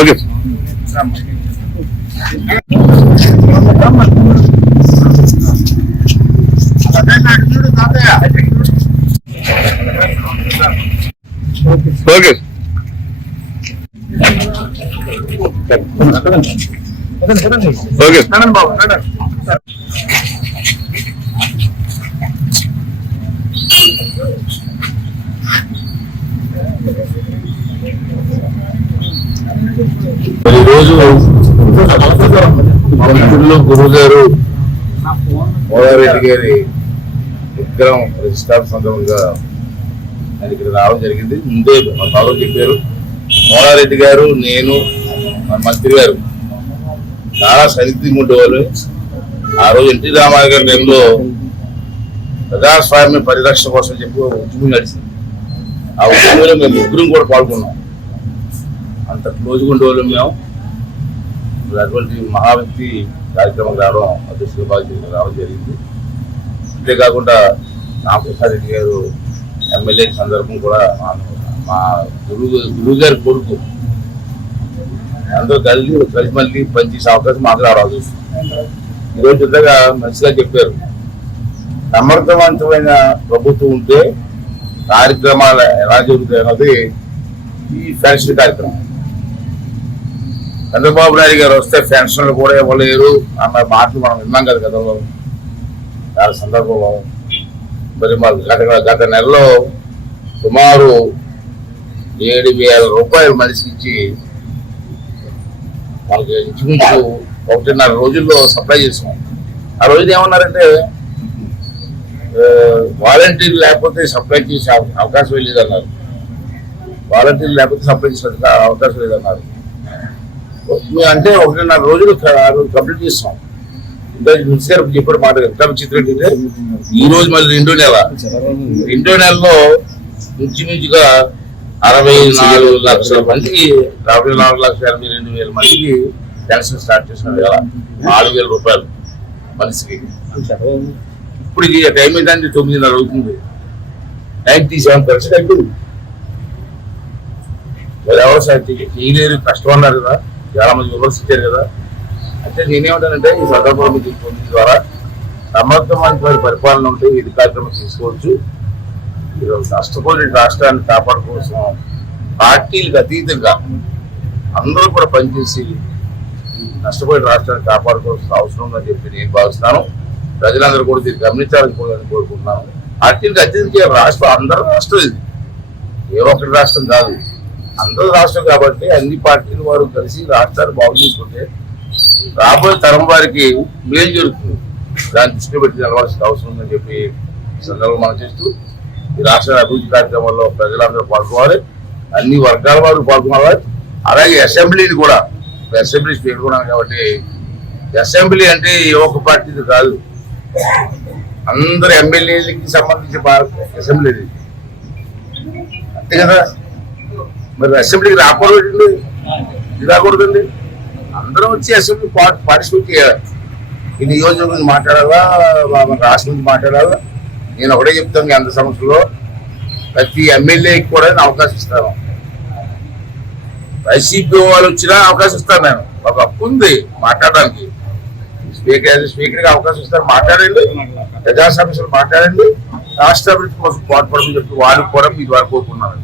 Okay okay okay బాబు ఈరోజు మా మిత్రులు గురువు గారు మోదారెడ్డి గారి విగ్రహం ప్రతిష్టాపన సందర్భంగా ఆయన ఇక్కడ రావడం జరిగింది. ముందే మా బాబు చెప్పారు, మోదారెడ్డి గారు, నేను, మా మంత్రి గారు చాలా సన్నిహితంగా ఉండేవాళ్ళు. ఆ రోజు ఎన్టీ రామారావు గారి టైంలో ప్రజాస్వామ్య పరిరక్షణ కోసం చెప్పి ఉద్యమం నడిచింది. ఆ ఉద్యమంలో మేము ముగ్గురం కూడా పాల్గొన్నాం. అంత క్లోజ్గా ఉండేవాళ్ళం మేము. అటువంటి మహా వ్యక్తి కార్యక్రమం రావడం అదృష్టంగా బాగా రావడం జరిగింది. అంతేకాకుండా రామప్రసాద్ రెడ్డి గారు ఎమ్మెల్యే సందర్భం కూడా మా గురువు గారి కొడుకు అందరూ కలిసి మళ్ళీ పనిచేసే అవకాశం మాకు రావాలి. ఈరోజు ఇంతగా మంచిగా చెప్పారు, సమర్థవంతమైన ప్రభుత్వం ఉంటే కార్యక్రమాలు ఎలా జరుగుతాయి అన్నది ఈ పెన్షన్ కార్యక్రమం. చంద్రబాబు నాయుడు గారు వస్తే పెన్షన్లు కూడా ఇవ్వలేరు అన్న మాటలు మనం విన్నాం కదా గతంలో చాలా సందర్భంలో. మరి మాకు గత నెలలో సుమారు 7,000 రూపాయలు మనిషికి ఇచ్చి మనకి ఇంచుమించు 1.5 రోజుల్లో సప్లై చేసాం. ఆ రోజున ఏమన్నారంటే వాలంటీర్లు లేకపోతే సప్లై చేసే అవకాశం లేదన్నారు. వాలంటీర్లు లేకపోతే సప్లై చేసే అవకాశం లేదన్నారు. అంటే 1.5 రోజులు కంప్లీట్ చేస్తాం. ఇంకా మినిస్టర్ చెప్పాడు మాట ఎంత విచిత్రం ఏంటంటే ఈ రోజు మళ్ళీ రెండో నెలలో ఇంచుమించుగా 64 లక్షల మందికి 44,82,000 మందికి పెన్షన్ స్టార్ట్ చేసినారు కదా, 4,000 రూపాయలు మనిషికి. ఇప్పుడు ఈ టైం ఏంటంటే 9:30 అవుతుంది, 97% అయిపోయింది. ఎవరు చేయలేరు, కష్టం అన్నారు కదా, చాలా మంది విమర్శించారు కదా. అంటే నేనేమంటానంటే ఈ సందర్భంలో మీ ద్వారా సమర్థవంతమైన పరిపాలన ఉంటే ఇది కార్యక్రమం తీసుకోవచ్చు. ఈరోజు నష్టపోయిన రాష్ట్రాన్ని కాపాడు కోసం పార్టీలకు అతీతంగా అందరూ కూడా పనిచేసి నష్టపోయిన రాష్ట్రాన్ని కాపాడుకోవాల్సిన అవసరం ఉందని చెప్పి నేను భావిస్తాను. ప్రజలందరూ కూడా దీన్ని గమనించాలని కోరుకుంటున్నాను. పార్టీలకు అతీతంగా రాష్ట్రం అందరూ రాష్ట్రం, ఇది ఏ ఒక్కటి రాష్ట్రం కాదు, అందరూ రాష్ట్రం. కాబట్టి అన్ని పార్టీల వారు కలిసి రాష్ట్రాన్ని బాగు చేసుకుంటే రాబోయే తరం వారికి మేలు జరుగుతుంది. దాన్ని దృష్టి పెట్టి నిలవాల్సిన అవసరం ఉందని చెప్పి సందర్భంగా మనం చేస్తూ ఈ రాష్ట్ర అభివృద్ధి కార్యక్రమాల్లో ప్రజలందరూ పాల్గొవాలి, అన్ని వర్గాల వారు పాల్గొనాలి. అలాగే అసెంబ్లీని కూడా, అసెంబ్లీ స్పీకర్ కూడా కాబట్టి అసెంబ్లీ అంటే ఏ ఒక్క పార్టీది కాదు, అందరు ఎమ్మెల్యేలకి సంబంధించి అసెంబ్లీ అంతే కదా. మరి అసెంబ్లీకి రాకూడదండి, ఇది రాకూడదండి, అందరం వచ్చి అసెంబ్లీ పార్టిసిపేట్ చేయాలి. ఈ నియోజకవర్గం గురించి మాట్లాడాలా, మన రాష్ట్రం గురించి మాట్లాడాలా. నేను ఒకటే చెప్తాను, మీ అందరి సమస్యలో ప్రతి ఎమ్మెల్యేకి కూడా నేను అవకాశం ఇస్తాను. వైసీపీ వాళ్ళు వచ్చినా అవకాశం ఇస్తాను. నేను ఒక హక్కు ఉంది మాట్లాడడానికి. స్పీకర్కి అవకాశం ఇస్తాను, మాట్లాడండి, ప్రజా సమస్యలు మాట్లాడండి, రాష్ట్ర అభివృద్ధి కోసం పాటుపడమని చెప్పి వాళ్ళు కూడా మీ ద్వారా కోరుకున్నాను.